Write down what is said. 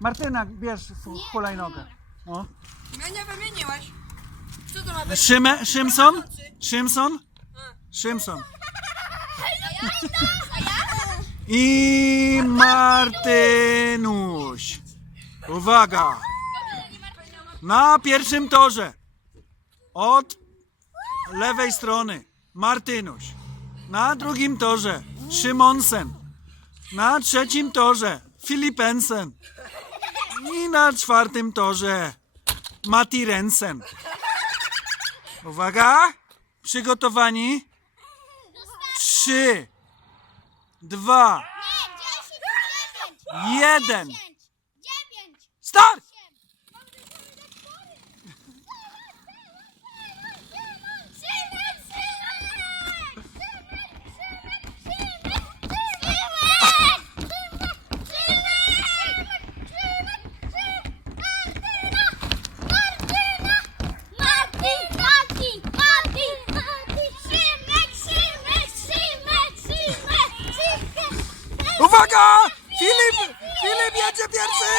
Martyna, bierz fu- hulajnogę. O. Mnie nie wymieniłeś. Co to ma być? Szymę, Szymson? Szymson? Szymson. I Martynuś. Uwaga. Na pierwszym torze. Od lewej strony Martynuś. Na drugim torze Szymonsen. Na trzecim torze Filipensen. I na czwartym torze Mati Rensen. Uwaga! Przygotowani? Trzy, dwa, jeden. Start! Uwaga! Filip! Filip jedzie pierwszy!